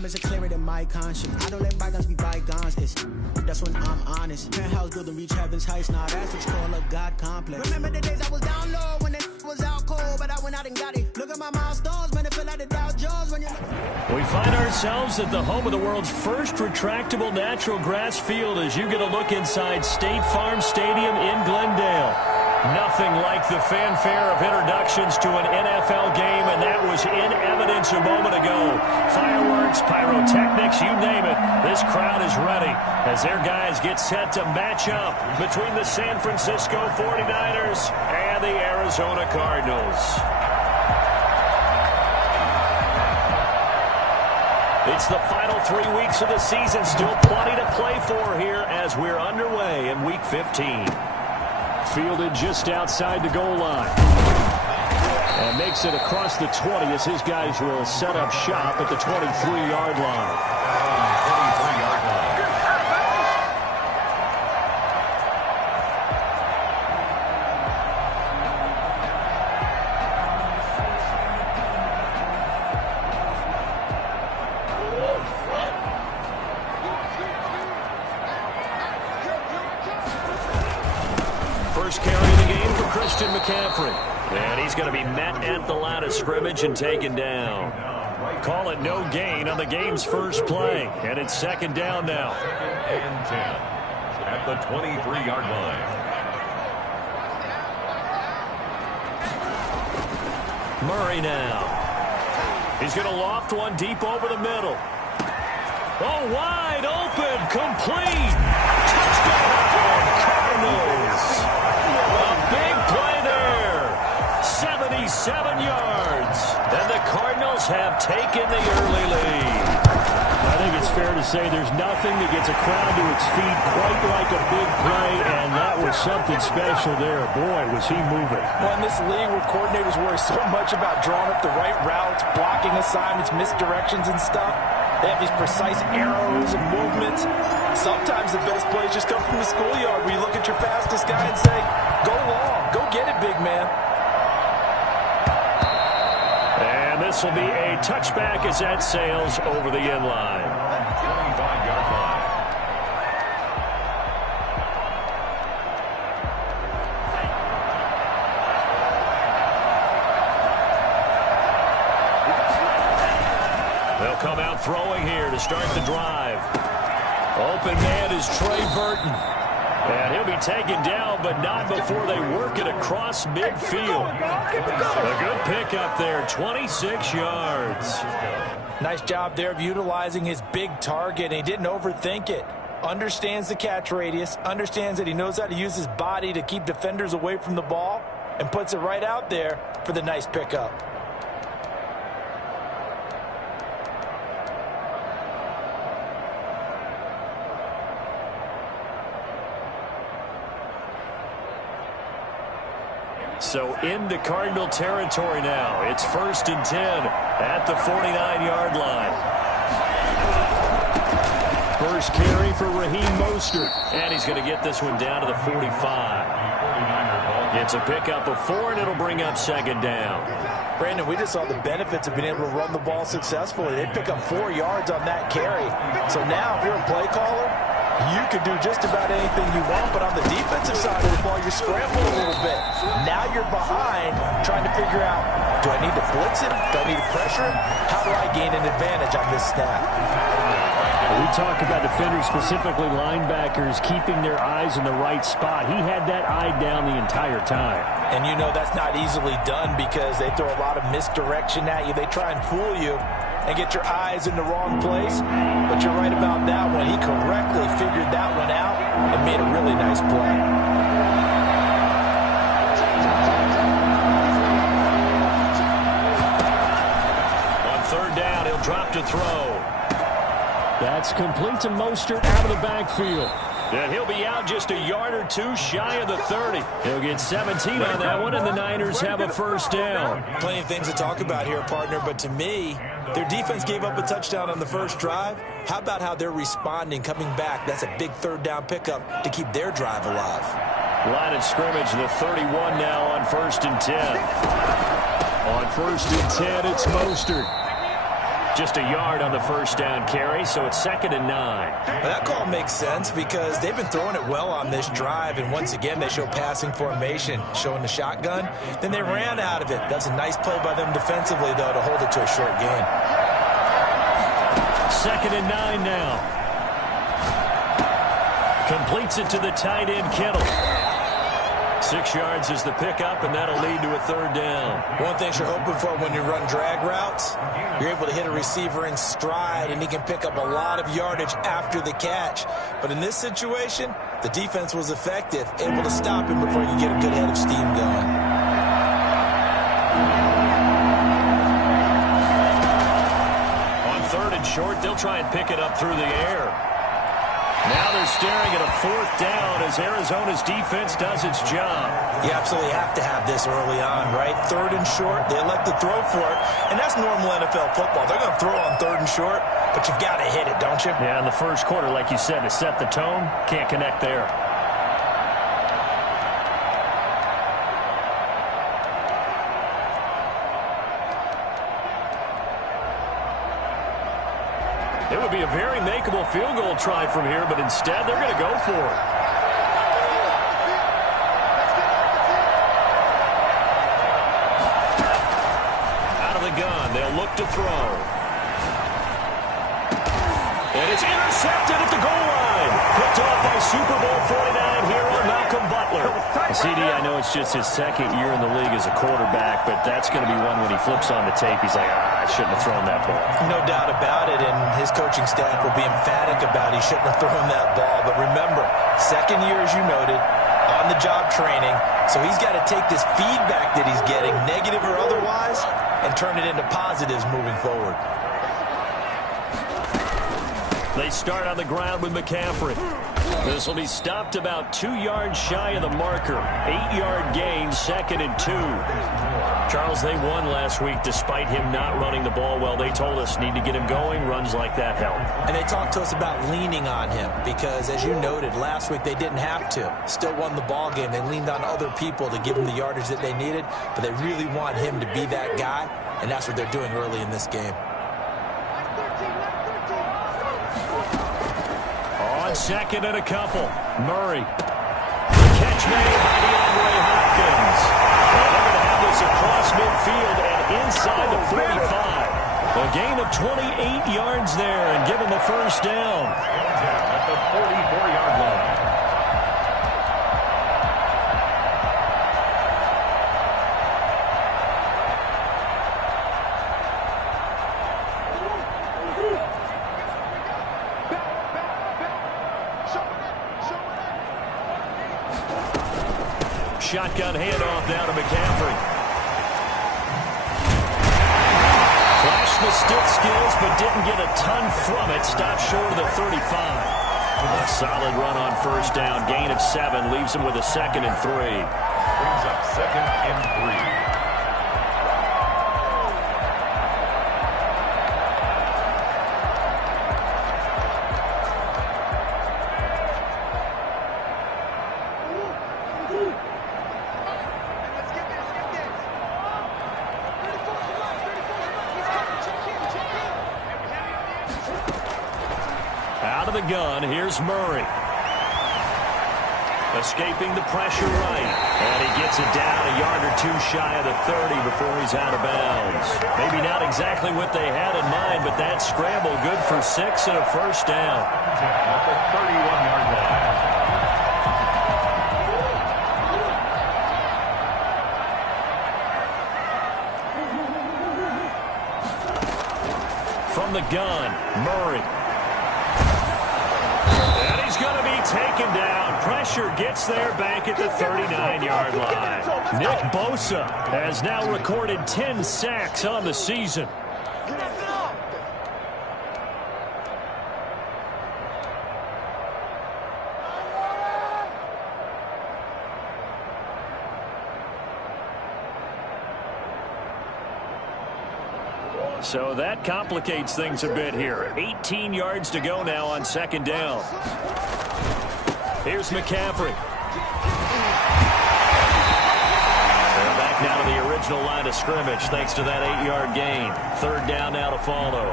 Is it clearer than my conscience? I don't let bygones be bygones. That's when I'm honest. Penthouse building reach heaven's heights. Now that's what you call a God complex. Remember the days I was down low when it was out cold, but I went out and got it. Look at my milestones, man, it feel like the Dow Jones when you. We find ourselves at the home of the world's first retractable natural grass field as you get a look inside State Farm Stadium in Glendale. Nothing like the fanfare of introductions to an NFL game, and that was in evidence a moment ago. Fireworks, pyrotechnics, you name it. This crowd is ready as their guys get set to match up between the San Francisco 49ers and the Arizona Cardinals. It's the final 3 weeks of the season. Still plenty to play for here as we're underway in Week 15. Fielded just outside the goal line. And makes it across the 20 as his guys will set up shop at the 23-yard line. And he's going to be met at the line of scrimmage and taken down. Call it no gain on the game's first play. And it's second down now. And 10 at the 23-yard line. Murray now. He's going to loft one deep over the middle. Oh, wide open, complete. Touchdown, Cardinals. A big play there. 77 yards. And the Cardinals have taken the early lead. I think it's fair to say there's nothing that gets a crowd to its feet quite like a big play, and that was something special there. Boy, was he moving. Well, in this league where coordinators worry so much about drawing up the right routes, blocking assignments, misdirections and stuff, they have these precise arrows and movements. Sometimes the best plays just come from the schoolyard where you look at your fastest guy and say, go long, go get it, big man. And this will be a touchback as that sails over the end line. 25-yard line. They'll come out throwing here to start the drive. Open man is Trey Burton. And he'll be taken down, but not before they work it across midfield. A good pickup there, 26 yards. Nice job there of utilizing his big target. He didn't overthink it. Understands the catch radius, understands that he knows how to use his body to keep defenders away from the ball, and puts it right out there for the nice pickup. So into Cardinal territory now. It's 1st and 10 at the 49-yard line. First carry for Raheem Mostert. And he's going to get this one down to the 45. It's a pickup of 4, and it'll bring up second down. Brandon, we just saw the benefits of being able to run the ball successfully. They pick up 4 yards on that carry. So now if you're a play caller, you can do just about anything you want, but on the defensive side of the ball, you're scrambling a little bit. Now you're behind, trying to figure out, do I need to blitz him? Do I need to pressure him? How do I gain an advantage on this snap? We talk about defenders, specifically linebackers, keeping their eyes in the right spot. He had that eye down the entire time. And you know that's not easily done because they throw a lot of misdirection at you. They try and fool you and get your eyes in the wrong place. But you're right about that one. He correctly figured that one out and made a really nice play. On 3rd down, he'll drop to throw. That's complete to Mostert out of the backfield. And he'll be out just a yard or two shy of the 30. He'll get 17 on that one, and the Niners have a first down. Plenty of things to talk about here, partner, but to me, their defense gave up a touchdown on the first drive. How about how they're responding, coming back? That's a big 3rd down pickup to keep their drive alive. Line of scrimmage, the 31 now on 1st and 10. On 1st and 10, it's Mostert. Just a yard on the first down carry, so it's 2nd and 9. Well, that call makes sense because they've been throwing it well on this drive, and once again they show passing formation, showing the shotgun. Then they ran out of it. That's a nice play by them defensively, though, to hold it to a short gain. 2nd and 9 now. Completes it to the tight end, Kittle. 6 yards is the pickup, and that'll lead to a 3rd down. One thing you're hoping for when you run drag routes, you're able to hit a receiver in stride, and he can pick up a lot of yardage after the catch. But in this situation, the defense was effective, able to stop him before you get a good head of steam going. On 3rd and short, they'll try and pick it up through the air. Now they're staring at a 4th down as Arizona's defense does its job. You absolutely have to have this early on, right? 3rd and short, they elect to throw for it, and that's normal NFL football. They're going to throw on 3rd and short, but you've got to hit it, don't you? Yeah, in the first quarter, like you said, to set the tone, can't connect there. It would be a very makeable field goal try from here, but instead they're going to go for it. Out of the gun, they'll look to throw. And it's intercepted at the goal line. Picked off by Super Bowl 49 hero Malcolm Butler. CD, I know it's just his 2nd year in the league as a quarterback, but that's going to be one when he flips on the tape, he's like, I shouldn't have thrown that ball. No doubt about it, and his coaching staff will be emphatic about he shouldn't have thrown that ball. But remember, 2nd year, as you noted, on-the-job training, so he's got to take this feedback that he's getting, negative or otherwise, and turn it into positives moving forward. They start on the ground with McCaffrey. This will be stopped about 2 yards shy of the marker. 8-yard gain, 2nd and 2. Charles, they won last week despite him not running the ball well. They told us need to get him going. Runs like that help. And they talked to us about leaning on him because, as you noted, last week they didn't have to. Still won the ball game. They leaned on other people to give them the yardage that they needed, but they really want him to be that guy, and that's what they're doing early in this game. On 2nd and a couple, Murray. Catch made by DeAndre Hopkins. And they're going to have this across midfield and inside the 45. A gain of 28 yards there and give them the 1st down. At the 44-yard line. Shotgun handoff now to McCaffrey. Flashed the stick skills, but didn't get a ton from it. Stopped short of the 35. A solid run on 1st down. Gain of 7 leaves him with a 2nd and 3. Brings up 2nd and 3. Out of the gun, here's Murray. Escaping the pressure right. And he gets it down a yard or 2 shy of the 30 before he's out of bounds. Maybe not exactly what they had in mind, but that scramble good for 6 and a 1st down. At the 31-yard line. From the gun, Murray. And he's going to be taken down. Pressure gets there back at the 39-yard line. Nick Bosa has now recorded 10 sacks on the season. So that complicates things a bit here. 18 yards to go now on 2nd down. Here's McCaffrey. They're back now to the original original line of scrimmage thanks to that 8-yard gain. Third down now to follow.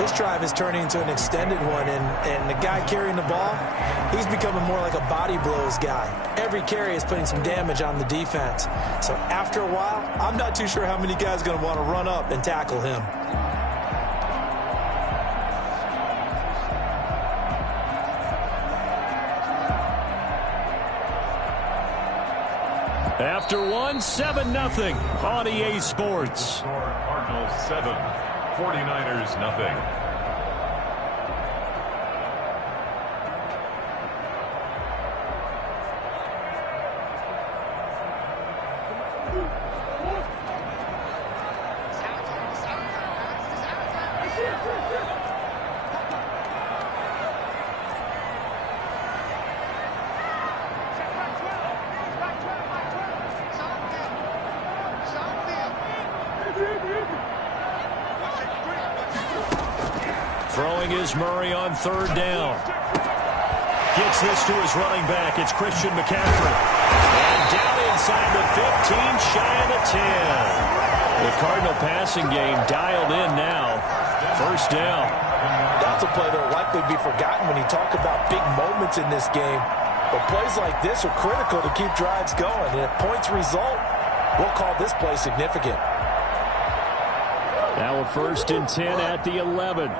This drive is turning into an extended one, and the guy carrying the ball, he's becoming more like a body blows guy. Every carry is putting some damage on the defense. So after a while, I'm not too sure how many guys are going to want to run up and tackle him. After 7-0 on EA Sports. Cardinals 7, 49ers nothing. Throwing is Murray on third down. Gets this to his running back. It's Christian McCaffrey. And down inside the 15, shy of the 10. The Cardinal passing game dialed in now. First down. That's a play that will likely be forgotten when you talk about big moments in this game. But plays like this are critical to keep drives going. And if points result, we'll call this play significant. Now a 1st and 10 at the 11.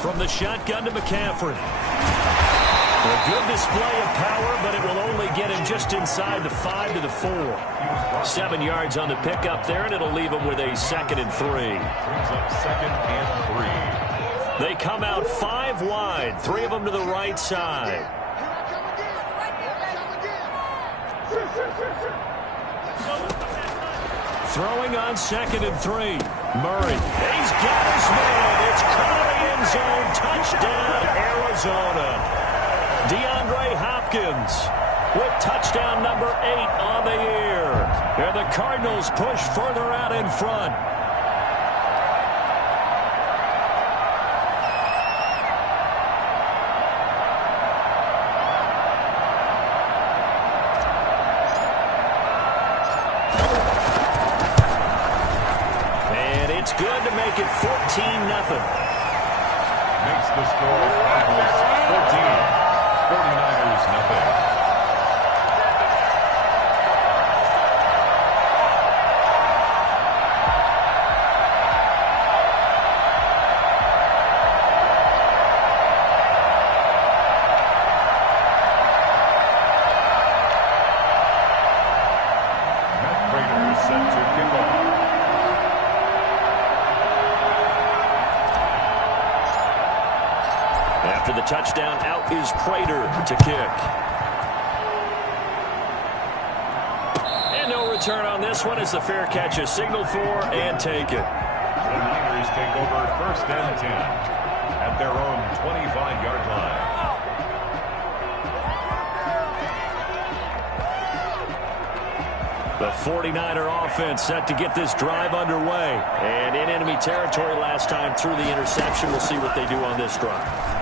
From the shotgun to McCaffrey. A good display of power, but it will only get him just inside the 5 to the 4. 7 yards on the pickup there, and it'll leave him with a 2nd and 3. Brings up 2nd and 3. They come out 5 wide, 3 of them to the right side. Throwing on 2nd and 3. Murray. He's got his man. It's caught in the end zone. Touchdown, Arizona. DeAndre Hopkins with touchdown number 8 on the year. And the Cardinals push further out in front. It's good to make it 14-0. Makes the score Cardinals 14, 49ers nothing. Matt Prater is set to kick off. After the touchdown, out is Prater to kick. And no return on this one as the fair catch is signaled for and taken. The Niners take over 1st and 10 at their own 25-yard line. The 49er offense set to get this drive underway. And in enemy territory last time through the interception. We'll see what they do on this drive.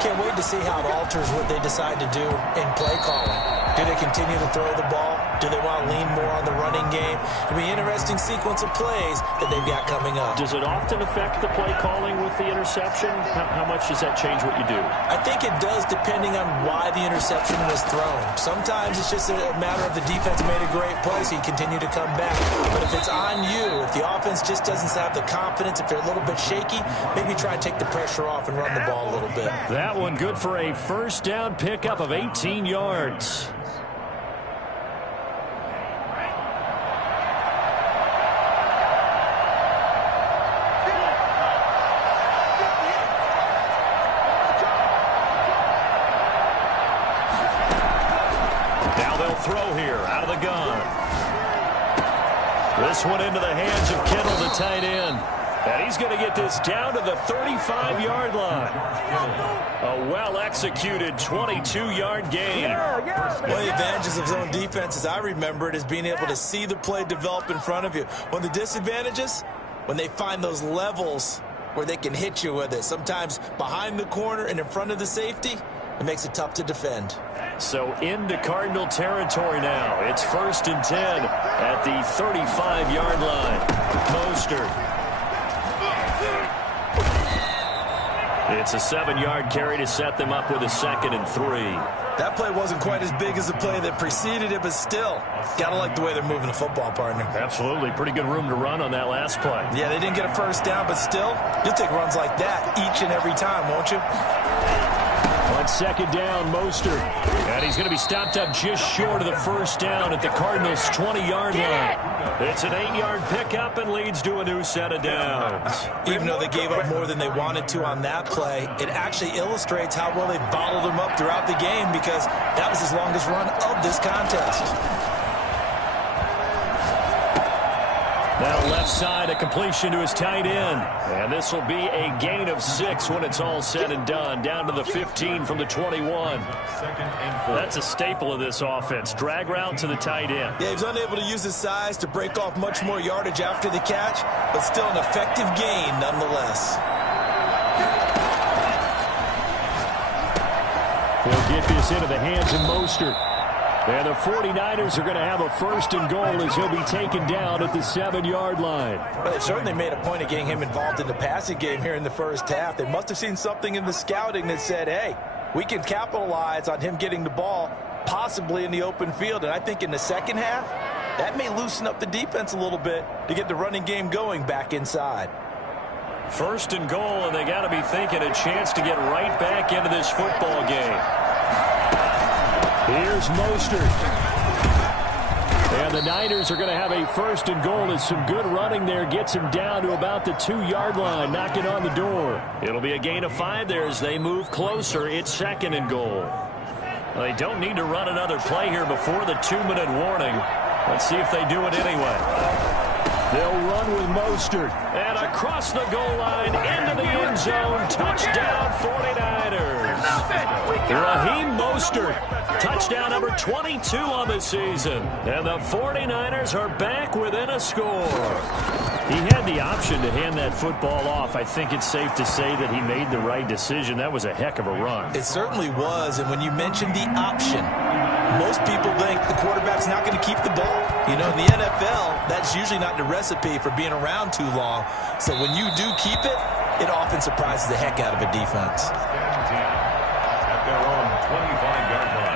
Can't wait to see how it alters what they decide to do in play calling. Do they continue to throw the ball? Do they want to lean more on the running game? It'll be an interesting sequence of plays that they've got coming up. Does it often affect the play calling with the interception? How much does that change what you do? I think it does depending on why the interception was thrown. Sometimes it's just a matter of the defense made a great play, so you continue to come back. But if it's on you, if the offense just doesn't have the confidence, if they're a little bit shaky, maybe try to take the pressure off and run the ball a little bit. That one good for a first down pickup of 18 yards. Throw here out of the gun. This one into the hands of Kittle, the tight end. And he's going to get this down to the 35-yard line. A well-executed 22-yard gain. One of the advantages of zone defense, as I remember it, is being able to see the play develop in front of you. One of the disadvantages, when they find those levels where they can hit you with it. Sometimes behind the corner and in front of the safety, it makes it tough to defend. So into Cardinal territory now. It's 1st and 10 at the 35-yard line. Mostert. It's a 7-yard carry to set them up with a 2nd and 3. That play wasn't quite as big as the play that preceded it, but still, gotta like the way they're moving the football, partner. Absolutely. Pretty good room to run on that last play. Yeah, they didn't get a first down, but still, you'll take runs like that each and every time, won't you? On 2nd down, Mostert. And he's going to be stopped up just short of the first down at the Cardinals' 20-yard line. It's an 8-yard pickup and leads to a new set of downs. Even though they gave up more than they wanted to on that play, it actually illustrates how well they bottled them up throughout the game, because that was his longest run of this contest. Now left side, a completion to his tight end. And this will be a gain of 6 when it's all said and done. Down to the 15 from the 21. That's a staple of this offense. Drag route to the tight end. Yeah, he was unable to use his size to break off much more yardage after the catch, but still an effective gain nonetheless. He'll get this into the hands of Mostert. And the 49ers are going to have a 1st and goal as he'll be taken down at the 7-yard line. Well, they've certainly made a point of getting him involved in the passing game here in the first half. They must have seen something in the scouting that said, hey, we can capitalize on him getting the ball possibly in the open field. And I think in the second half, that may loosen up the defense a little bit to get the running game going back inside. 1st and goal, and they got to be thinking a chance to get right back into this football game. Here's Mostert. And the Niners are going to have a 1st and goal as some good running there gets him down to about the 2-yard line, knocking on the door. It'll be a gain of 5 there as they move closer. It's 2nd and goal. Well, they don't need to run another play here before the 2-minute warning. Let's see if they do it anyway. They'll run with Mostert. And across the goal line, into the end zone. Touchdown, 49ers. Raheem Mostert. Touchdown number 22 on the season. And the 49ers are back within a score. He had the option to hand that football off. I think it's safe to say that he made the right decision. That was a heck of a run. It certainly was. And when you mentioned the option, most people think the quarterback's not going to keep the ball. You know, in the NFL, that's usually not the recipe for being around too long. So when you do keep it, it often surprises the heck out of a defense. At their own 25-yard line.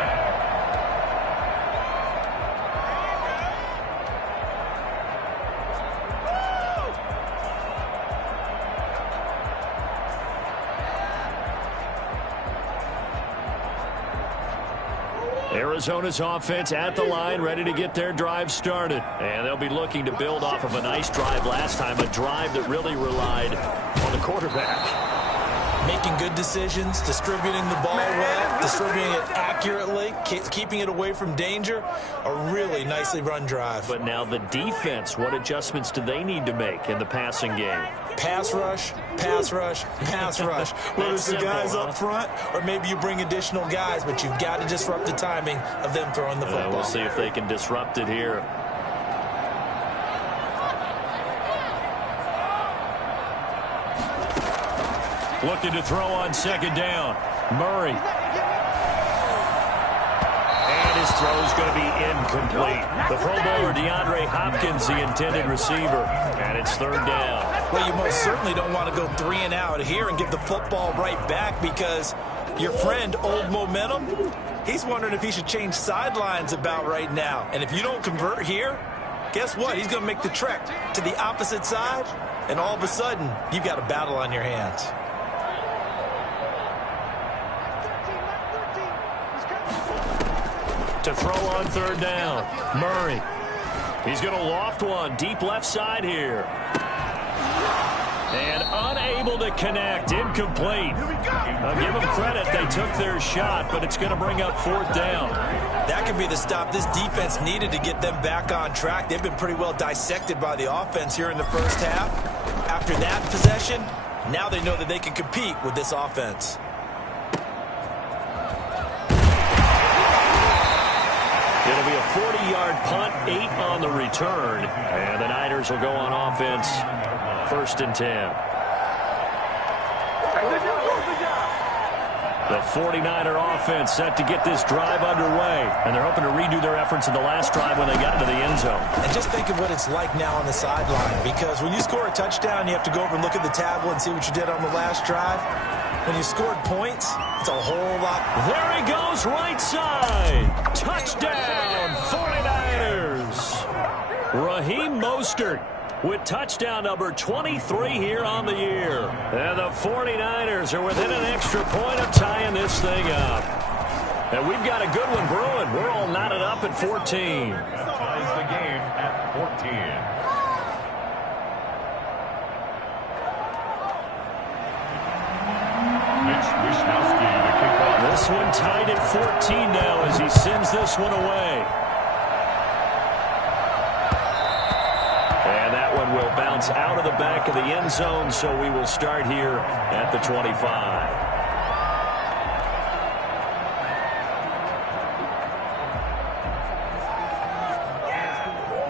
Arizona's offense at the line, ready to get their drive started. And they'll be looking to build off of a nice drive last time, a drive that really relied on the quarterback. Making good decisions, distributing the ball well, distributing it accurately, keeping it away from danger. A really nicely run drive. But now the defense, what adjustments do they need to make in the passing game? Pass rush, pass rush, pass rush. Whether it's the guys up front or maybe you bring additional guys, but you've got to disrupt the timing of them throwing the football. We'll see if they can disrupt it here. Looking to throw on 2nd down. Murray. And his throw is going to be incomplete. The Pro Bowler DeAndre Hopkins, the intended receiver. And it's 3rd down. Well, you most certainly don't want to go 3 and out here and give the football right back, because your friend, Old Momentum, he's wondering if he should change sidelines about right now. And if you don't convert here, guess what? He's going to make the trek to the opposite side, and all of a sudden, you've got a battle on your hands. To throw on 3rd down. Murray. He's going to loft one deep left side here. And unable to connect. Incomplete. I'll give them credit. They took their shot, but it's going to bring up 4th down. That could be the stop this defense needed to get them back on track. They've been pretty well dissected by the offense here in the first half. After that possession, now they know that they can compete with this offense. It'll be a 40-yard punt, 8 on the return. And the Niners will go on offense, 1st and 10. The 49er offense set to get this drive underway, and they're hoping to redo their efforts in the last drive when they got into the end zone. And just think of what it's like now on the sideline, because when you score a touchdown, you have to go over and look at the tablet and see what you did on the last drive. When you scored points, it's a whole lot. There he goes, right side. Touchdown, 49ers. Raheem Mostert with touchdown number 23 here on the year. And the 49ers are within an extra point of tying this thing up. And we've got a good one brewing. We're all knotted up at 14. That ties the game at 14. This one tied at 14 now as he sends this one away. And that one will bounce out of the back of the end zone, so we will start here at the 25.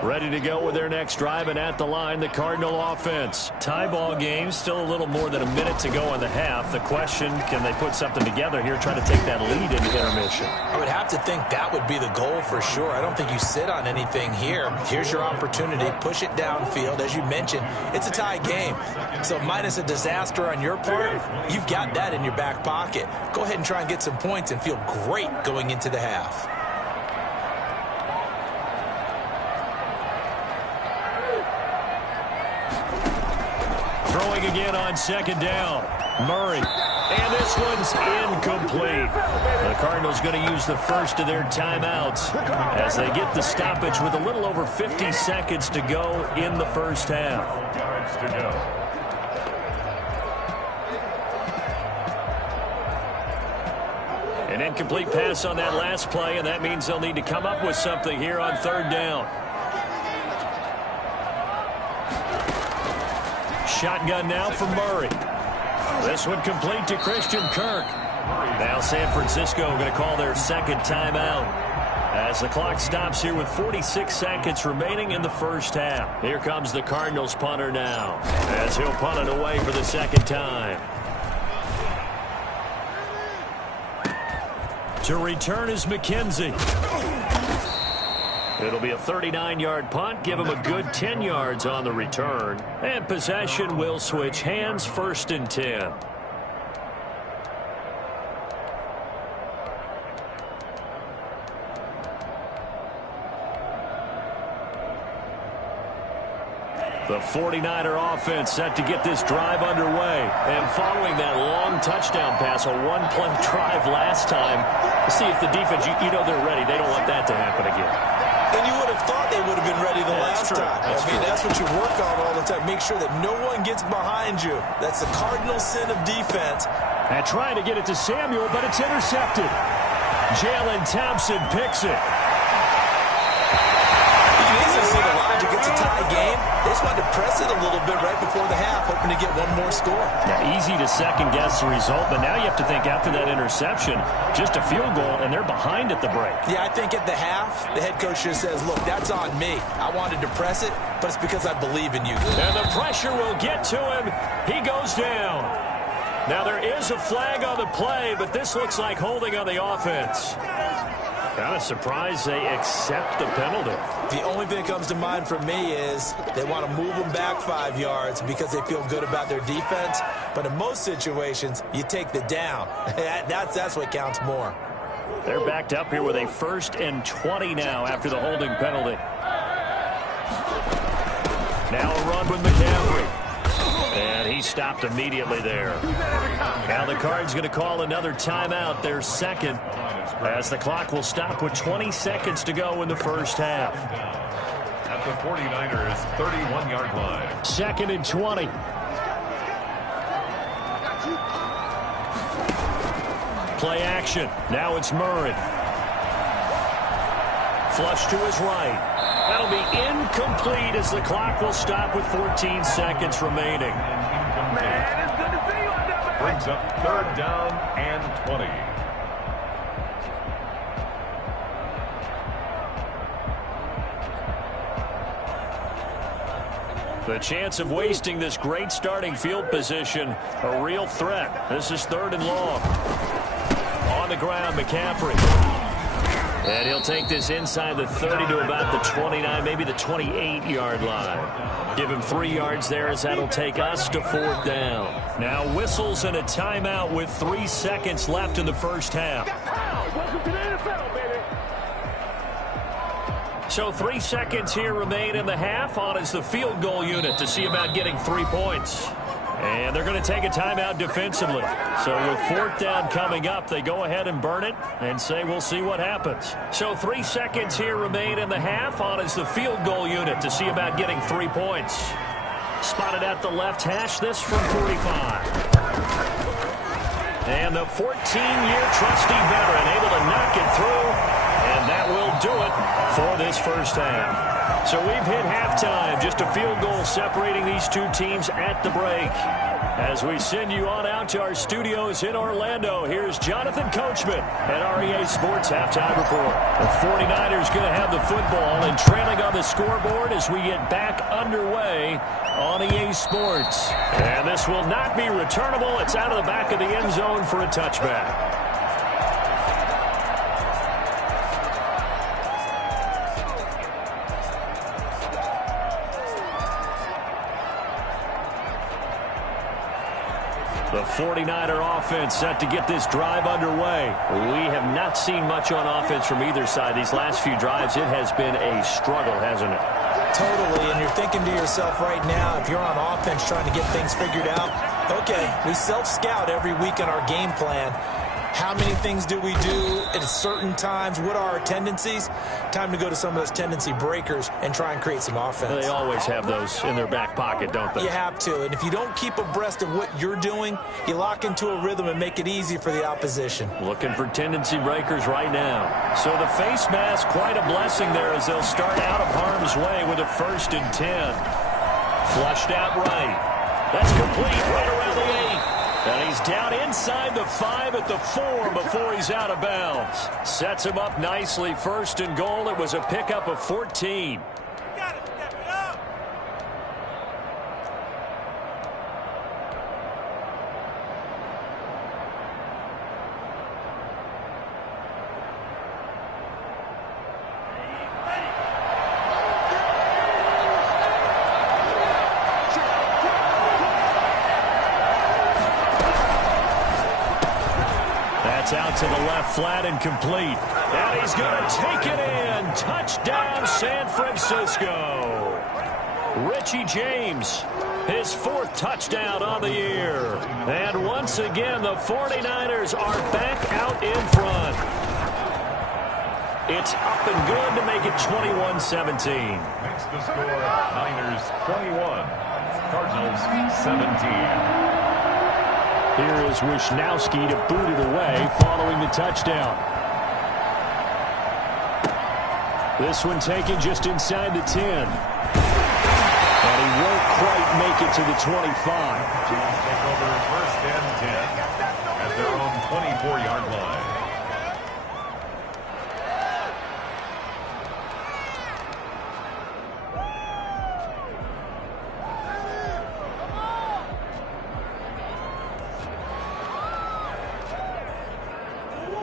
Ready to go with their next drive, and at the line, the Cardinal offense. Tie ball game, still a little more than a minute to go in the half. The question, can they put something together here, try to take that lead into intermission? I would have to think that would be the goal for sure. I don't think you sit on anything here. Here's your opportunity. Push it downfield. As you mentioned, it's a tie game. So minus a disaster on your part, you've got that in your back pocket. Go ahead and try and get some points and feel great going into the half. Throwing again on second down. Murray. And this one's incomplete. The Cardinals going to use the first of their timeouts as they get the stoppage with a little over 50 seconds to go in the first half. Yards to go. An incomplete pass on that last play, and that means they'll need to come up with something here on third down. Shotgun now for Murray. This one complete to Christian Kirk. Now San Francisco going to call their second timeout as the clock stops here with 46 seconds remaining in the first half. Here comes the Cardinals punter now as he'll punt it away for the second time. To return is McKenzie. It'll be a 39-yard punt. Give him a good 10 yards on the return. And possession will switch hands, 1st and 10. The 49er offense set to get this drive underway. And following that long touchdown pass, a one-play drive last time, see if the defense, you know they're ready. They don't want that to happen again. And you would have thought they would have been ready the last time. That's what you work on all the time. Make sure that no one gets behind you. That's the cardinal sin of defense. And trying to get it to Samuel, but it's intercepted. Jalen Thompson picks it. You can easily see the logic. It's a tie game. They just wanted to press it a little bit right before the half, hoping to get one more score. Now, easy to second-guess the result, but now you have to think after that interception, just a field goal, and they're behind at the break. Yeah, I think at the half, the head coach just says, look, that's on me. I wanted to press it, but it's because I believe in you. And the pressure will get to him. He goes down. Now, there is a flag on the play, but this looks like holding on the offense. Kind of surprised they accept the penalty. The only thing that comes to mind for me is they want to move them back 5 yards because they feel good about their defense. But in most situations, you take the down. That's what counts more. They're backed up here with a 1st and 20 now after the holding penalty. Now a run with McCaffrey. And he stopped immediately there. Now the Cards going to call another timeout, their second, as the clock will stop with 20 seconds to go in the first half. At the 49ers 31-yard line. 2nd and 20. Play action. Now it's Murray. Flush to his right. That'll be incomplete as the clock will stop with 14 seconds remaining. Brings up 3rd down and 20. The chance of wasting this great starting field position, a real threat. This is 3rd and long. On the ground, McCaffrey. And he'll take this inside the 30 to about the 29, maybe the 28-yard line. Give him 3 yards there as that'll take us to 4th down. Now whistles and a timeout with 3 seconds left in the first half. Welcome to the NFL, baby. So 3 seconds here remain in the half. On is the field goal unit to see about getting 3 points. And they're going to take a timeout defensively. So with 4th down coming up, they go ahead and burn it and say we'll see what happens. So 3 seconds here remain in the half. On is the field goal unit to see about getting 3 points. Spotted at the left hash, this from 45. And the 14-year trusty veteran able to knock it through. And that will do it for this first half. So we've hit halftime, just a field goal separating these two teams at the break. As we send you on out to our studios in Orlando, here's Jonathan Coachman at REA Sports Halftime Report. The 49ers going to have the football and trailing on the scoreboard as we get back underway on EA Sports. And this will not be returnable. It's out of the back of the end zone for a touchback. The 49er offense set to get this drive underway. We have not seen much on offense from either side. These last few drives, it has been a struggle, hasn't it? Totally, and you're thinking to yourself right now, if you're on offense trying to get things figured out, okay, we self-scout every week in our game plan. How many things do we do at certain times? What are our tendencies? Time to go to some of those tendency breakers and try and create some offense. They always have those in their back pocket, don't they? You have to, and if you don't keep abreast of what you're doing, you lock into a rhythm and make it easy for the opposition. Looking for tendency breakers right now. So the face mask, quite a blessing there as they'll start out of harm's way with a 1st and 10. Flushed out right. That's complete right around the 8. And he's down inside the 5 at the 4 before he's out of bounds. Sets him up nicely. 1st and goal. It was a pickup of 14. Out to the left, flat and complete. And he's going to take it in. Touchdown, San Francisco. Richie James, his 4th touchdown on the year. And once again, the 49ers are back out in front. It's up and good to make it 21-17. Makes the score Niners 21, Cardinals 17. Here is Wisnowski to boot it away following the touchdown. This one taken just inside the 10. And he won't quite make it to the 25. Chiefs take over 1st and 10 at their own 24-yard line.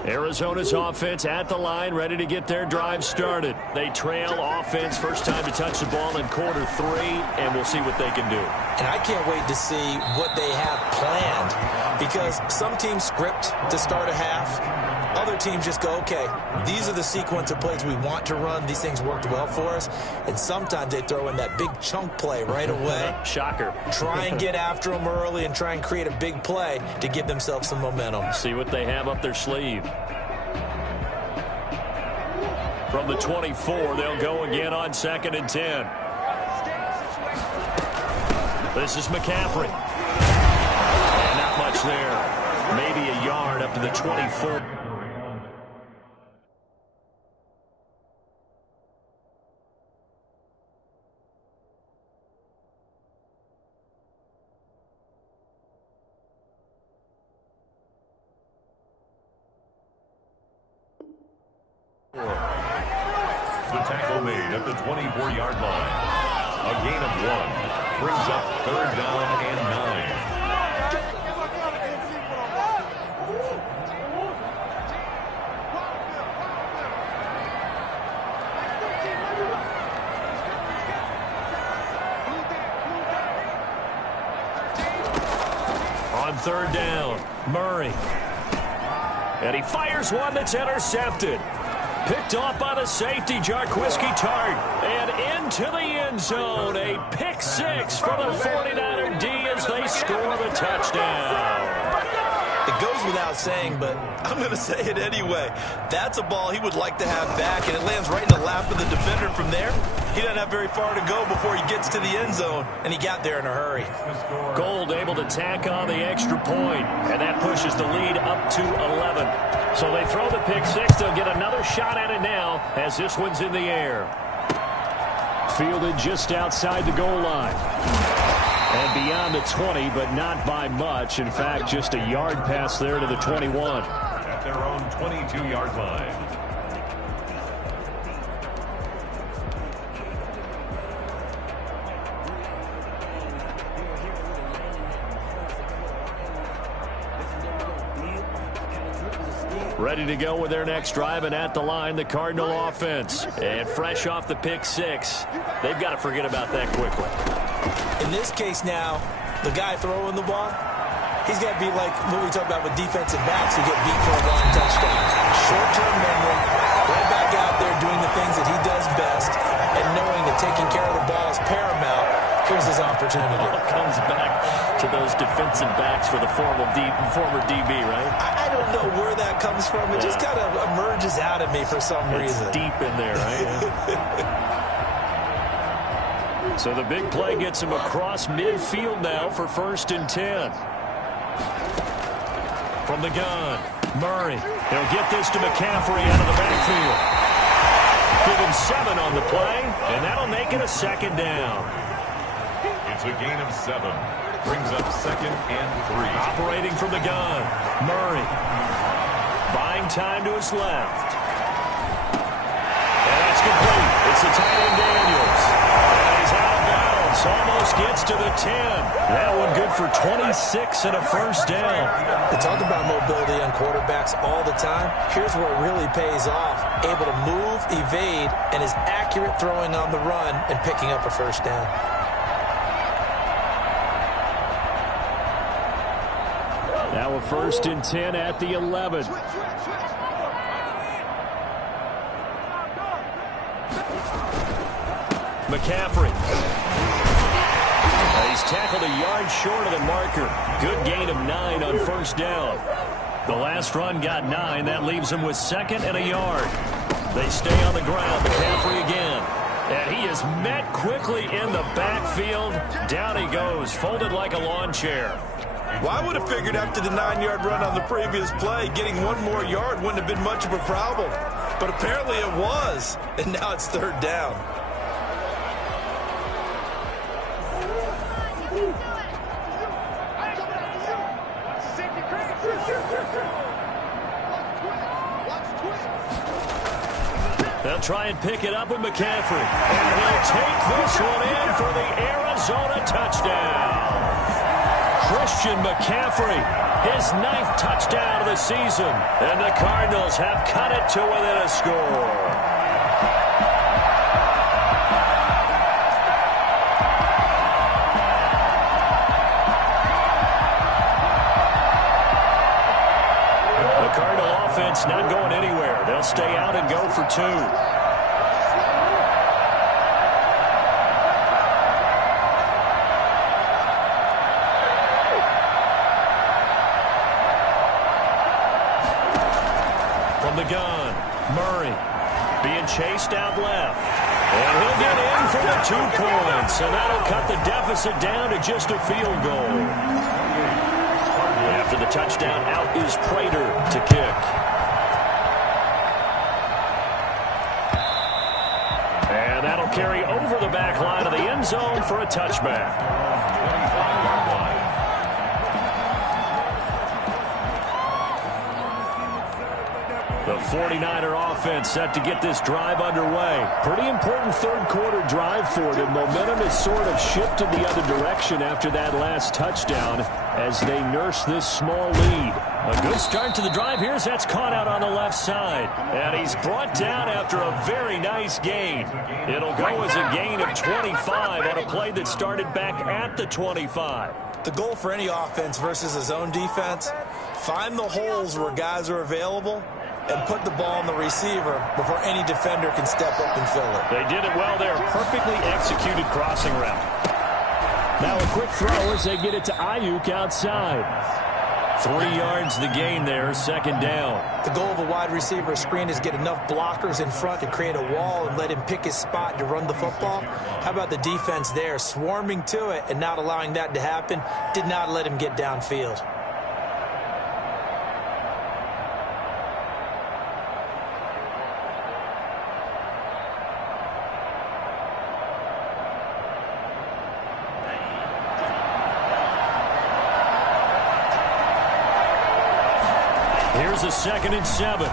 Arizona's offense at the line, ready to get their drive started. They trail offense, first time to touch the ball in quarter 3, and we'll see what they can do. And I can't wait to see what they have planned, because some teams script to start a half. Other teams just go, okay, these are the sequence of plays we want to run. These things worked well for us. And sometimes they throw in that big chunk play right away. Shocker. Try and get after them early and try and create a big play to give themselves some momentum. See what they have up their sleeve. From the 24, they'll go again on 2nd and 10. This is McCaffrey. And not much there. Maybe a yard up to the 24. The tackle made at the 24-yard line. A gain of 1. Brings up 3rd down and 9. On 3rd down, Murray. And he fires one that's intercepted. Picked off by the safety, Jarquiski Tart. And into the end zone. A pick 6 for the 49er D as they score the touchdown. It goes without saying, but I'm going to say it anyway. That's a ball he would like to have back, and it lands right in the lap of the defender from there. He doesn't have very far to go before he gets to the end zone, and he got there in a hurry. Gold able to tack on the extra point, and that pushes the lead up to 11. So they throw the pick 6. They'll get another shot at it now as this one's in the air. Fielded just outside the goal line. And beyond the 20, but not by much. In fact, just a yard pass there to the 21. At their own 22-yard line. Ready to go with their next drive, and at the line, the Cardinal offense. And fresh off the pick 6. They've got to forget about that quickly. In this case now, the guy throwing the ball, he's got to be like what we talk about with defensive backs who get beat for a long touchdown. Short-term memory, right back out there doing the things that he does best, and knowing that taking care of the ball is paramount. Here's his opportunity. It comes back to those defensive backs for the former DB, right? I don't know where that comes from. It just kind of emerges out of me for some reason. Deep in there, right? So the big play gets him across midfield now for 1st and 10. From the gun, Murray. He'll get this to McCaffrey out of the backfield. Give him 7 on the play, and that'll make it a 2nd down. It's a gain of 7. Brings up 2nd and 3. Operating from the gun, Murray. Buying time to his left. And that's complete. It's the tight end Daniels. And he's out of bounds. Almost gets to the 10. That one good for 26 and a 1st down. They talk about mobility on quarterbacks all the time. Here's where it really pays off. Able to move, evade, and is accurate throwing on the run and picking up a 1st down. Now a 1st and 10 at the 11. McCaffrey. He's tackled a yard short of the marker. Good gain of 9 on 1st down. The last run got 9. That leaves him with 2nd and a yard. They stay on the ground. McCaffrey again. And he is met quickly in the backfield. Down he goes, folded like a lawn chair. Well, I would have figured after the 9-yard run on the previous play, getting 1 more yard wouldn't have been much of a problem. But apparently it was, and now it's 3rd down. They'll try and pick it up with McCaffrey. And he'll take this one in for the Arizona touchdown. Christian McCaffrey, his 9th touchdown of the season. And the Cardinals have cut it to within a score. The Cardinal offense not going anywhere. They'll stay out and go for 2. The gun, Murray being chased out left, and he'll get in for the 2 points, and that'll cut the deficit down to just a field goal. After the touchdown, out is Prater to kick. And that'll carry over the back line of the end zone for a touchback. 25-yard line. The 49er offense set to get this drive underway. Pretty important third-quarter drive for them. Momentum has sort of shifted the other direction after that last touchdown as they nurse this small lead. A good start to the drive here as that's caught out on the left side. And he's brought down after a very nice gain. It'll go as a gain of 25 on a play that started back at the 25. The goal for any offense versus a zone defense, find the holes where guys are available and put the ball on the receiver before any defender can step up and fill it. They did it well there. Perfectly executed crossing route. Now a quick throw as they get it to Ayuk outside. 3 yards the gain there, second down. The goal of a wide receiver screen is get enough blockers in front to create a wall and let him pick his spot to run the football. How about the defense there, swarming to it and not allowing that to happen? Did not let him get downfield. Here's a 2nd and 7.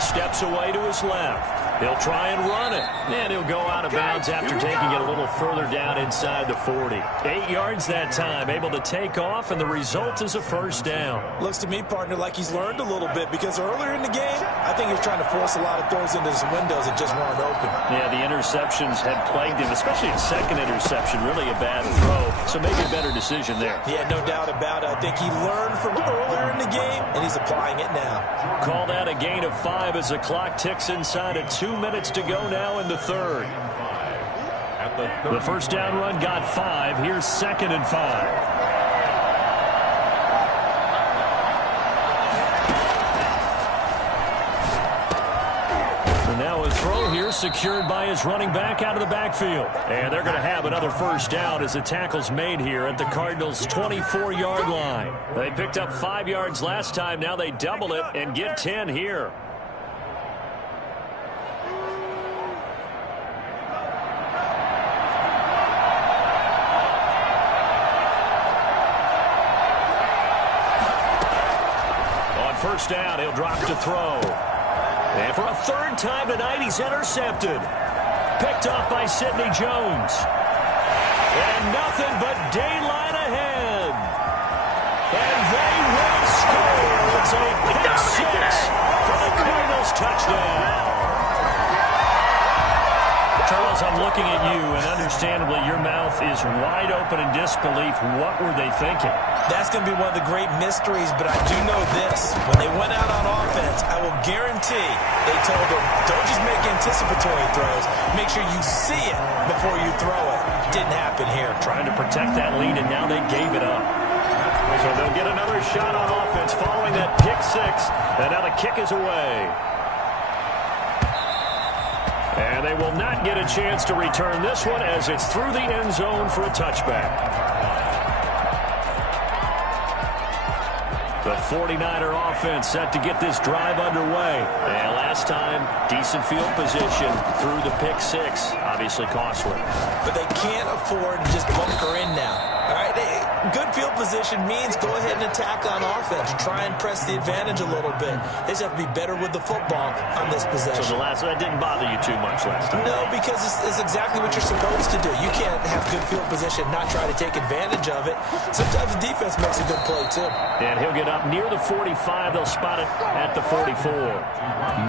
Steps away to his left. He'll try and run it. And he'll go out of bounds after taking it a little further down inside the 40. 8 yards that time, able to take off, and the result is a first down. Looks to me, partner, like he's learned a little bit because earlier in the game, I think he was trying to force a lot of throws into his windows that just weren't open. Yeah, the interceptions had plagued him, especially in second interception. Really a bad throw, so maybe a better decision there. Yeah, no doubt about it. I think he learned from earlier in the game, and he's applying it now. Call that a gain of 5 as the clock ticks inside of 2 minutes to go now in the third. The first down run got 5. Here's 2nd and 5. And now a throw here secured by his running back out of the backfield. And they're going to have another first down as the tackle's made here at the Cardinals' 24-yard line. They picked up 5 yards last time. Now they double it and get 10 here. First down, he'll drop to throw. And for a third time tonight, he's intercepted. Picked off by Sidney Jones. And nothing but daylight ahead. And they will score. It's a pick six for the Cardinals touchdown. Charles, I'm looking at you, and understandably, your mouth is wide open in disbelief. What were they thinking? That's going to be one of the great mysteries, but I do know this. When they went out on offense, I will guarantee they told them, don't just make anticipatory throws. Make sure you see it before you throw it. Didn't happen here. Trying to protect that lead, and now they gave it up. So they'll get another shot on offense following that pick six, and now the kick is away. And they will not get a chance to return this one as it's through the end zone for a touchback. The 49er offense set to get this drive underway. And last time, decent field position through the pick six. Obviously costly. But they can't afford to just bunker in now. All right, good field position means go ahead and attack on offense. Try and press the advantage a little bit. They just have to be better with the football on this possession. So that didn't bother you too much last time? No, because it's exactly what you're supposed to do. You can't have good field position, not try to take advantage of it. Sometimes the defense makes a good play, too. And he'll get up near the 45. They'll spot it at the 44.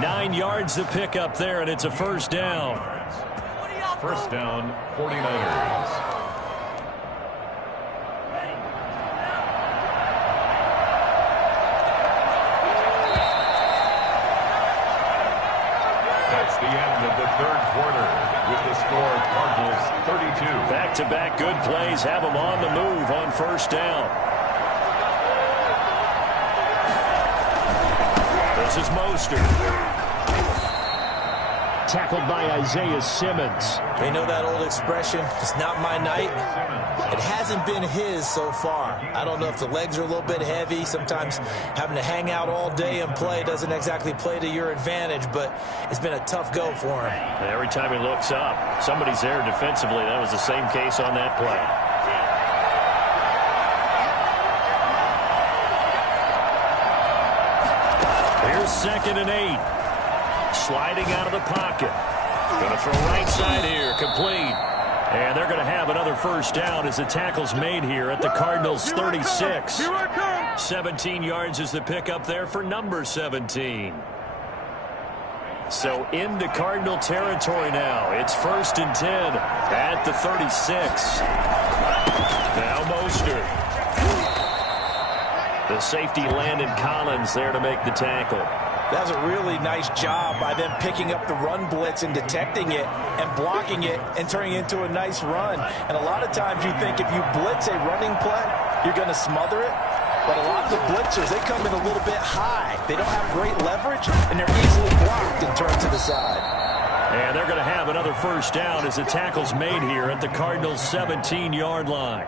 9 yards to pick up there, and it's a first down. First down, 49ers. That's the end of the third quarter with the score Cardinals 32. Back-to-back good plays have them on the move on first down. This is Mostert. Tackled by Isaiah Simmons. You know that old expression, it's not my night? It hasn't been his so far. I don't know if the legs are a little bit heavy. Sometimes having to hang out all day and play doesn't exactly play to your advantage, but it's been a tough go for him. And every time he looks up, somebody's there defensively. That was the same case on that play. 2nd and 8. Sliding out of the pocket. Going to throw right side here. Complete. And they're going to have another first down as the tackle's made here at the Cardinals' 36. 17 yards is the pickup there for number 17. So into Cardinal territory now. It's 1st and 10 at the 36. Now Mostert. The safety Landon Collins there to make the tackle. That's a really nice job by them picking up the run blitz and detecting it and blocking it and turning it into a nice run. And a lot of times you think if you blitz a running play, you're going to smother it. But a lot of the blitzers, they come in a little bit high. They don't have great leverage, and they're easily blocked and turned to the side. And they're going to have another first down as the tackle's made here at the Cardinals' 17-yard line.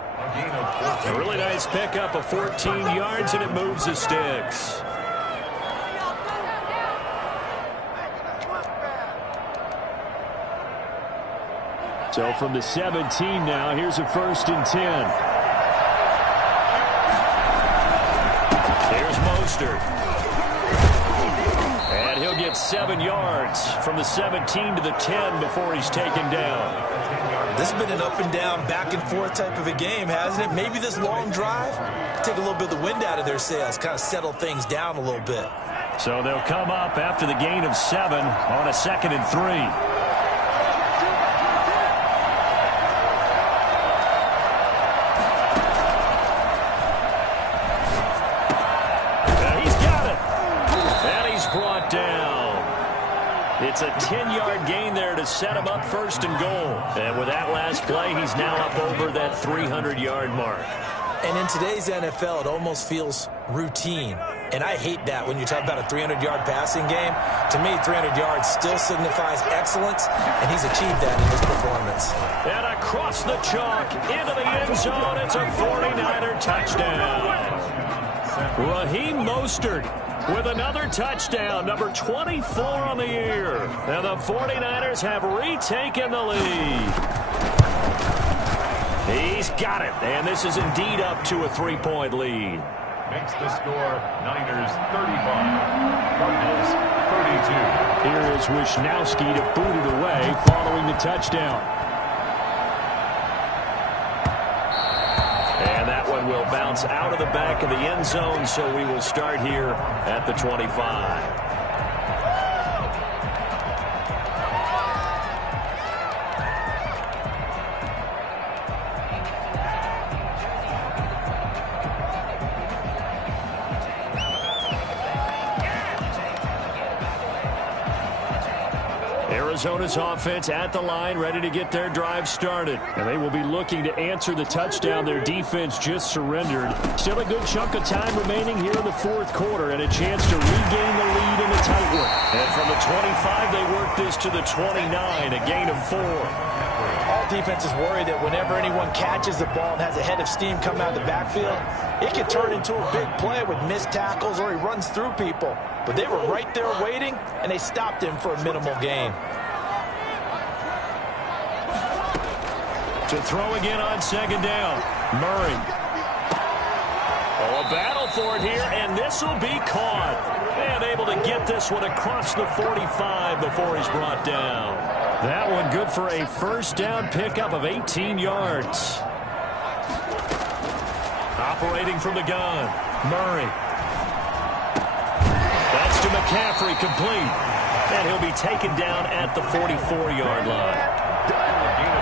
A really nice pickup of 14 yards, and it moves the sticks. So from the 17 now, here's a 1st and 10. Here's Mostert. And he'll get 7 yards from the 17 to the 10 before he's taken down. This has been an up and down, back and forth type of a game, hasn't it? Maybe this long drive, take a little bit of the wind out of their sails, kind of settle things down a little bit. So they'll come up after the gain of 7 on a 2nd and 3. It's a 10-yard gain there to set him up 1st and goal. And with that last play, he's now up over that 300-yard mark. And in today's NFL, it almost feels routine. And I hate that when you talk about a 300-yard passing game. To me, 300 yards still signifies excellence, and he's achieved that in his performance. And across the chalk, into the end zone, it's a 49er touchdown. Raheem Mostert with another touchdown, number 24 on the year. And the 49ers have retaken the lead. He's got it, and this is indeed up to a 3-point lead. Makes the score Niners 35, Cardinals 32. Here is Wisnowski to boot it away following the touchdown. And that one will bounce out of the back of the end zone, so we will start here at the 25. Arizona's offense at the line, ready to get their drive started. And they will be looking to answer the touchdown their defense just surrendered. Still a good chunk of time remaining here in the 4th quarter and a chance to regain the lead in a tight one. And from the 25, they work this to the 29, a gain of 4. All defenses worry that whenever anyone catches the ball and has a head of steam come out of the backfield, it can turn into a big play with missed tackles or he runs through people. But they were right there waiting, and they stopped him for a minimal gain. To throw again on 2nd down. Murray. Oh, a battle for it here, and this will be caught. And able to get this one across the 45 before he's brought down. That one good for a 1st down pickup of 18 yards. Operating from the gun. Murray. That's to McCaffrey, complete. And he'll be taken down at the 44-yard line.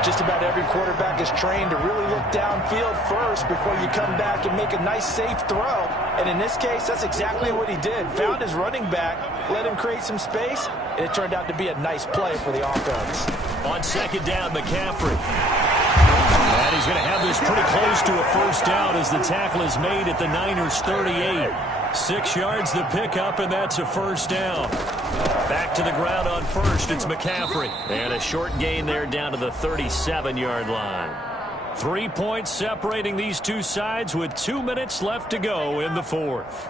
Just about every quarterback is trained to really look downfield first before you come back and make a nice, safe throw. And in this case, that's exactly what he did. Found his running back, let him create some space, and it turned out to be a nice play for the offense. On 2nd down, McCaffrey. And he's going to have this pretty close to a 1st down as the tackle is made at the Niners' 38. 6 yards the pickup, and that's a 1st down. Back to the ground on 1st, it's McCaffrey. And a short gain there down to the 37-yard line. 3 points separating these two sides with 2 minutes left to go in the 4th.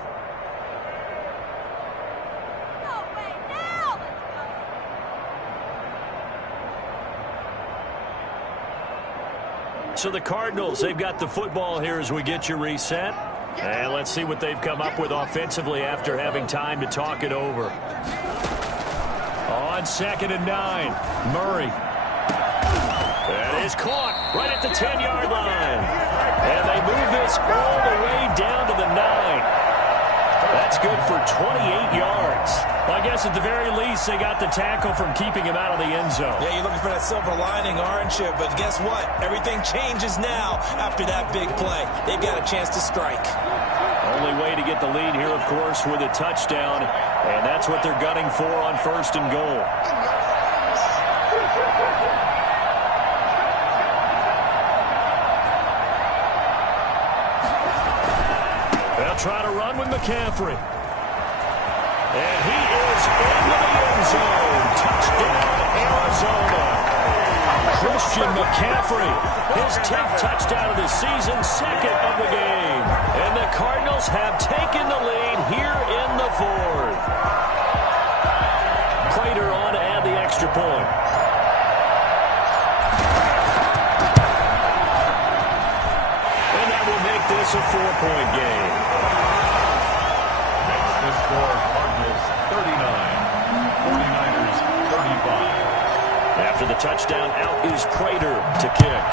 So the Cardinals, they've got the football here as we get you reset. And let's see what they've come up with offensively after having time to talk it over. On 2nd and 9, Murray. That is caught right at the 10-yard line. And they move this all the way down to the 9. That's good for 28 yards. Well, I guess at the very least, they got the tackle from keeping him out of the end zone. Yeah, you're looking for that silver lining, aren't you? But guess what? Everything changes now after that big play. They've got a chance to strike. Only way to get the lead here, of course, with a touchdown. And that's what they're gunning for on 1st and goal. They'll try to run with McCaffrey. And he is into the end zone. Touchdown, Arizona. Christian McCaffrey, his 10th touchdown of the season, 2nd of the game. And the Cardinals have taken the lead here in the 4th. Prater on to add the extra point. And that will make this a 4-point game. Makes the score Cardinals 39, 49ers 35. After the touchdown, out is Prater to kick.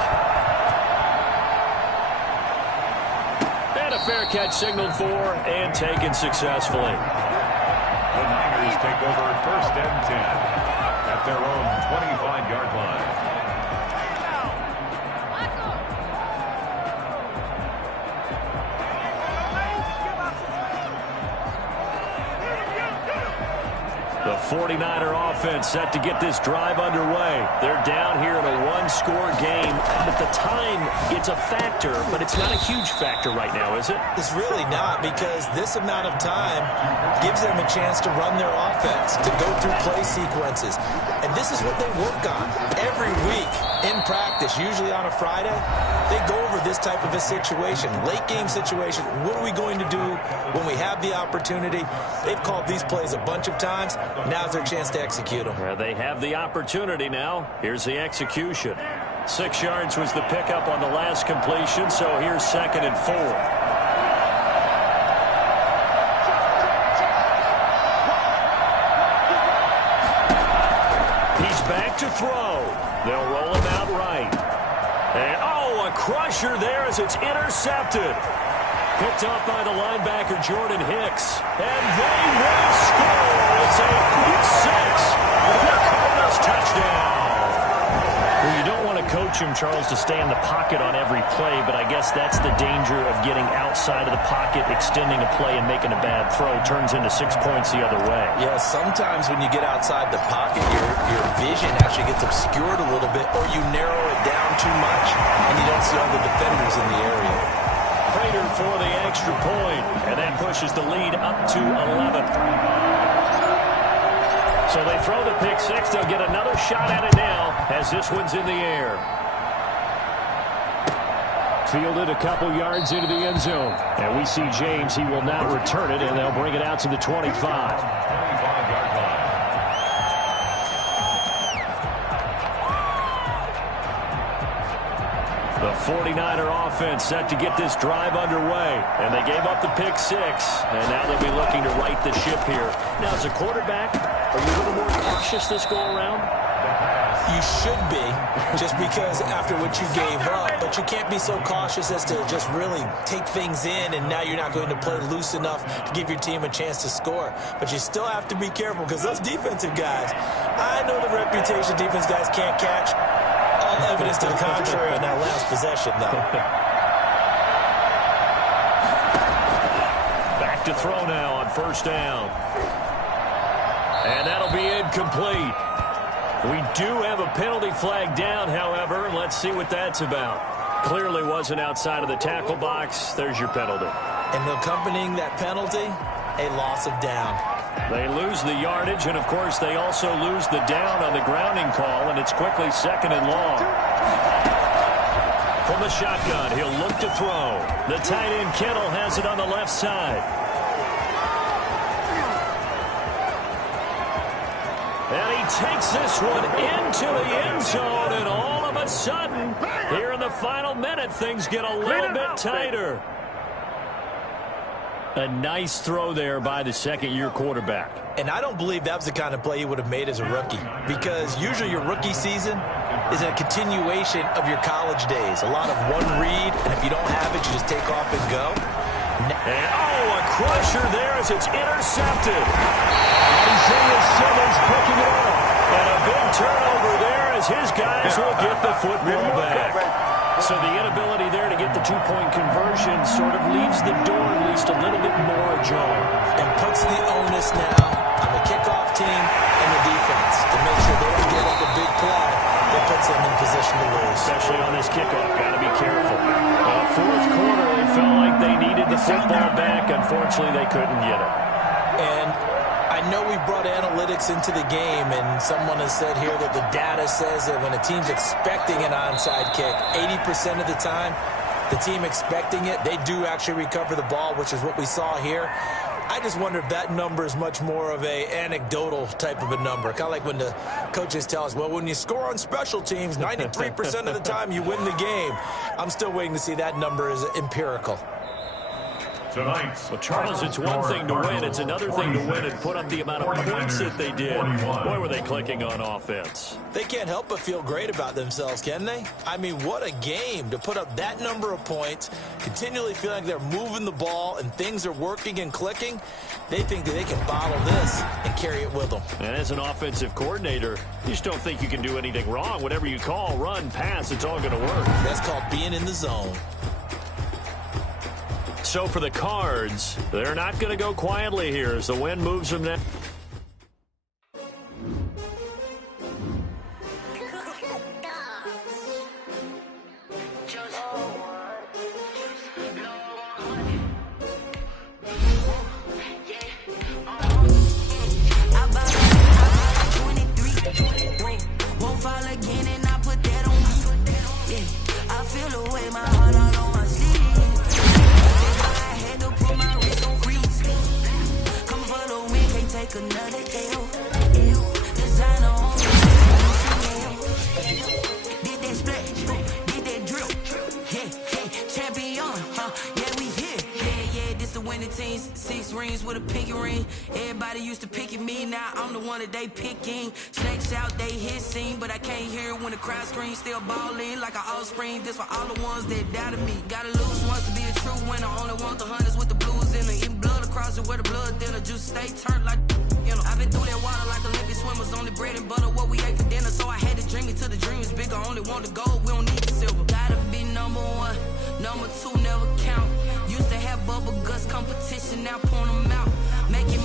And a fair catch signaled for and taken successfully. The Niners take over 1st and 10 at their own 25-yard line. The 49er offense set to get this drive underway. They're down here in a one-score game. At the time, it's a factor, but it's not a huge factor right now, is it? It's really not, because this amount of time gives them a chance to run their offense, to go through play sequences. And this is what they work on every week in practice, usually on a Friday. They go over this type of a situation, late game situation. What are we going to do when we have the opportunity? They've called these plays a bunch of times. Now's their chance to execute them. Well, they have the opportunity now. Here's the execution. 6 yards was the pickup on the last completion, so here's 2nd and 4. He's back to throw. They'll roll him out right. And, oh, a crusher there as it's intercepted. Picked off by the linebacker, Jordan Hicks. And they will score. It's a quick 6. The Cardinals touchdown. Well, you don't want to coach him, Charles, to stay in the pocket on every play, but I guess that's the danger of getting outside of the pocket, extending a play, and making a bad throw. Turns into 6 points the other way. Yeah, sometimes when you get outside the pocket, your vision actually gets obscured a little bit, or you narrow it down too much, and you don't see all the defenders in the area. Prater for the extra point, and that pushes the lead up to 11. So they throw the pick 6. They'll get another shot at it now as this one's in the air. Fielded a couple yards into the end zone. And we see James. He will now return it, and they'll bring it out to the 25. 25-yard line. The 49er offense set to get this drive underway. And they gave up the pick 6. And now they'll be looking to right the ship here. Now, as a quarterback, are you a little more cautious this go-around? You should be, just because after what you gave up. But you can't be so cautious as to just really take things in, and now you're not going to play loose enough to give your team a chance to score. But you still have to be careful, because those defensive guys, I know the reputation defense guys can't catch. All evidence to the contrary on that last possession, though. Back to throw now on 1st down. And that'll be incomplete. We do have a penalty flag down, however. Let's see what that's about. Clearly wasn't outside of the tackle box. There's your penalty. And accompanying that penalty, a loss of down. They lose the yardage, and, of course, they also lose the down on the grounding call, and it's quickly 2nd and long. From the shotgun, he'll look to throw. The tight end, Kittle, has it on the left side. And he takes this one into the end zone, and all of a sudden, here in the final minute, things get a little bit tighter. A nice throw there by the second-year quarterback. And I don't believe that was the kind of play he would have made as a rookie, because usually your rookie season is a continuation of your college days. A lot of one read, and if you don't have it, you just take off and go. And, a crusher there as it's intercepted. Isaiah Simmons picking it up. And a big turnover there as his guys will get the football back. So the inability there to get the two-point conversion sort of leaves the door at least a little bit more ajar. And puts the onus now on the kickoff team and the defense to make sure they don't give up a big play that puts them in position to lose. Especially on this kickoff. Got to be careful. Fourth quarter, they felt like they needed the football back. Unfortunately, they couldn't get it. And I know we brought analytics into the game, and someone has said here that the data says that when a team's expecting an onside kick, 80% of the time, the team expecting it, they do actually recover the ball, which is what we saw here. I just wonder if that number is much more of a anecdotal type of a number. Kind of like when the coaches tell us, well, when you score on special teams, 93% of the time you win the game. I'm still waiting to see that number is empirical. Well, Charles, it's one thing to win. It's another thing to win and put up the amount of points that they did. Boy, were they clicking on offense. They can't help but feel great about themselves, can they? I mean, what a game to put up that number of points, continually feeling like they're moving the ball and things are working and clicking. They think that they can bottle this and carry it with them. And as an offensive coordinator, you just don't think you can do anything wrong. Whatever you call, run, pass, it's all going to work. That's called being in the zone. So for the Cards, they're not going to go quietly here as the wind moves them now. They picking snakes out, they hissing, but I can't hear it when the crowd screams. Still balling like an offspring. This for all the ones that doubted me. Gotta lose once to be a true winner. Only want the hunters with the blues in it. Eating blood across it where the blood dinner. Juice stay turned like, you know. I've been through that water like Olympic swimmers. Only bread and butter what we ate for dinner. So I had to dream it till the dream is bigger. Only want the gold, we don't need the silver. Gotta be number one, number two never count. Used to have bubble guts competition, now point them out. Making